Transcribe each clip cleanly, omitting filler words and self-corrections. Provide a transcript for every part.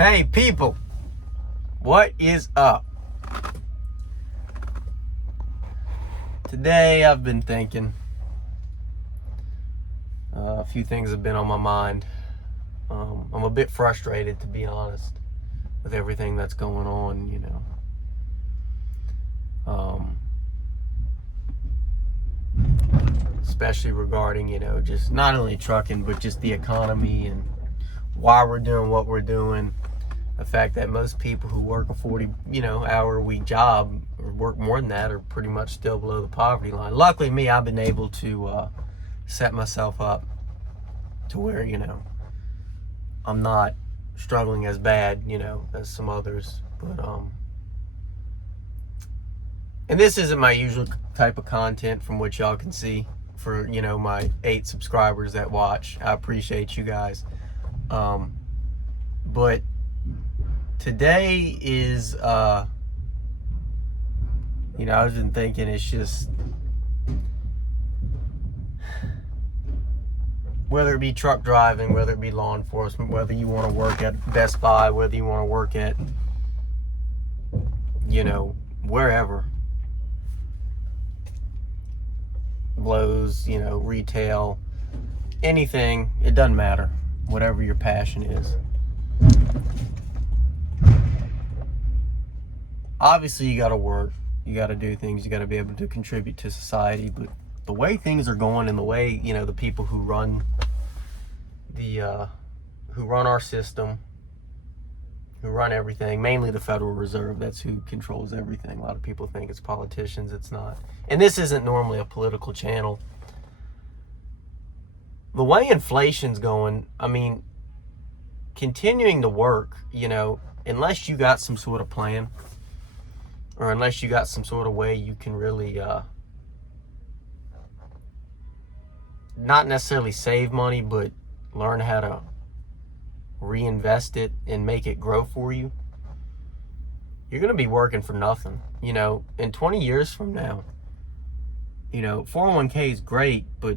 Hey people, what is up? Today I've been thinking. A few things have been on my mind. I'm a bit frustrated, to be honest, with everything that's going on, especially regarding, just not only trucking, but just the economy and why we're doing what we're doing. The fact that most people who work a 40, hour a week job or work more than that are pretty much still below the poverty line. Luckily me, I've been able to set myself up to where, I'm not struggling as bad, as some others. But and this isn't my usual type of content from what y'all can see for, my 8 subscribers that watch. I appreciate you guys. But today is, I've been thinking it's just, whether it be truck driving, whether it be law enforcement, whether you want to work at Best Buy, whether you want to work at, wherever, Lowe's, retail, anything, it doesn't matter, whatever your passion is. Obviously you got to work, you got to do things, you got to be able to contribute to society, but the way things are going and the way, the people who run our system, who run everything, mainly the Federal Reserve, that's who controls everything. A lot of people think it's politicians, it's not. And this isn't normally a political channel. The way inflation's going, continuing to work, unless you got some sort of plan, or unless you got some sort of way you can really not necessarily save money, but learn how to reinvest it and make it grow for you, you're going to be working for nothing. In 20 years from now, 401k is great, but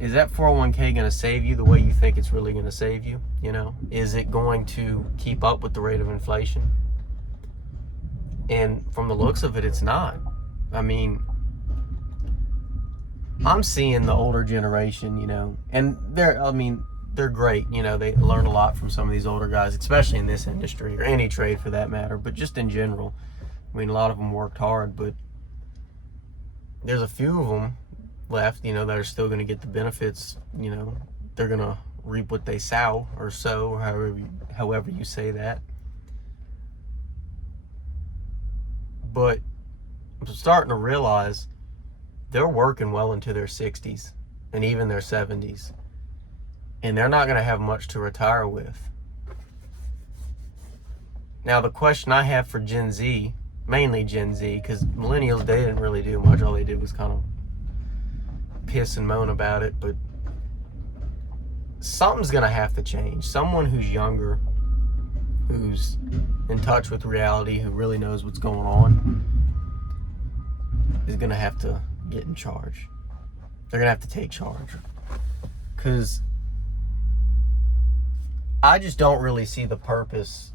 is that 401k going to save you the way you think it's really going to save you? Is it going to keep up with the rate of inflation? And from the looks of it, it's not. I'm seeing the older generation, and they're great. They learn a lot from some of these older guys, especially in this industry or any trade for that matter, but just in general. A lot of them worked hard, but there's a few of them left, that are still going to get the benefits. They're going to reap what they sow, or sow, or however you say that. But I'm starting to realize they're working well into their 60s and even their 70s. And they're not going to have much to retire with. Now, the question I have for Gen Z, mainly Gen Z, because millennials, they didn't really do much. All they did was kind of piss and moan about it. But something's going to have to change. Someone who's younger, who's in touch with reality, who really knows what's going on, is going to have to get in charge. They're going to have to take charge. Because I just don't really see the purpose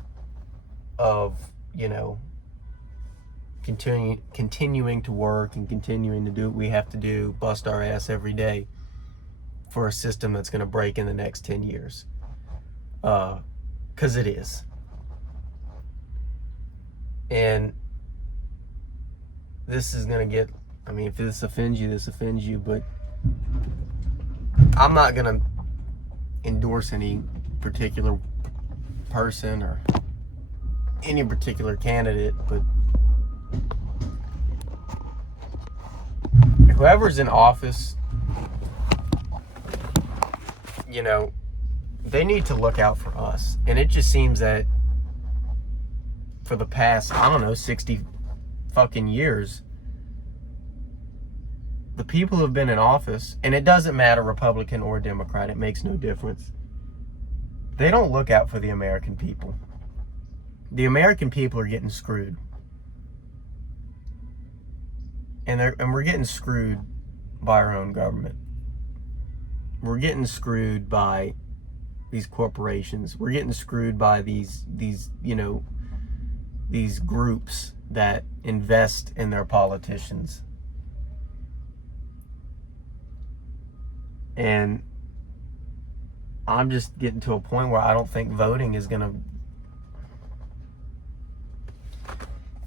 of, continuing to work and continuing to do what we have to do, bust our ass every day for a system that's going to break in the next 10 years. Because it is. And this is going to get, if this offends you, this offends you, but I'm not going to endorse any particular person or any particular candidate, but whoever's in office, they need to look out for us. And it just seems that for the past, 60 fucking years, the people who have been in office, and it doesn't matter Republican or Democrat, it makes no difference, they don't look out for the American people. The American people are getting screwed. And we're getting screwed by our own government. We're getting screwed by these corporations. We're getting screwed by these these groups that invest in their politicians. And I'm just getting to a point where I don't think voting is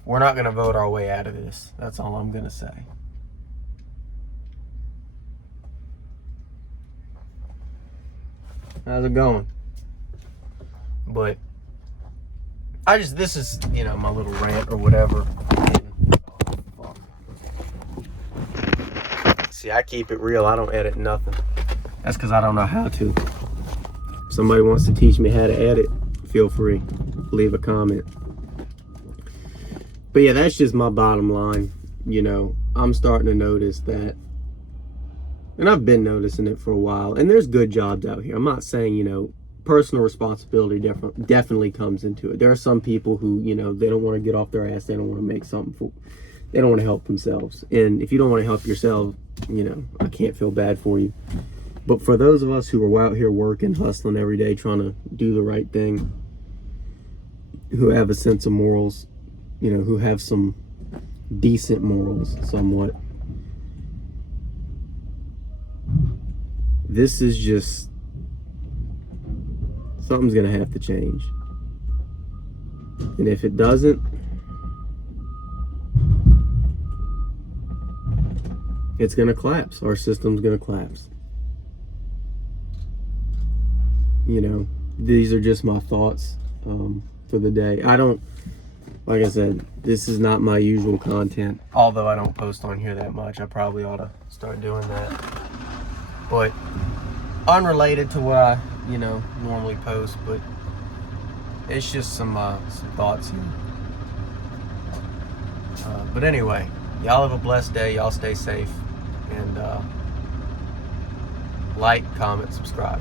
we're not gonna vote our way out of this. That's all I'm gonna say. How's it going? But this is, my little rant or whatever. See, I keep it real. I don't edit nothing. That's because I don't know how to. If somebody wants to teach me how to edit, feel free. Leave a comment. But yeah, that's just my bottom line. I'm starting to notice that, and I've been noticing it for a while, and there's good jobs out here. I'm not saying, personal responsibility definitely comes into it. There are some people who, they don't want to get off their ass. They don't want to make something they don't want to help themselves. And if you don't want to help yourself, I can't feel bad for you. But for those of us who are out here working, hustling every day, trying to do the right thing, who have a sense of morals, who have some decent morals somewhat, this is just, something's gonna have to change. And if it doesn't, it's gonna collapse. Our system's gonna collapse. These are just my thoughts for the day. Like I said, this is not my usual content. Although I don't post on here that much, I probably ought to start doing that. But unrelated to what I, normally post, but it's just some thoughts here. But anyway, y'all have a blessed day. Y'all stay safe, and like, comment, subscribe.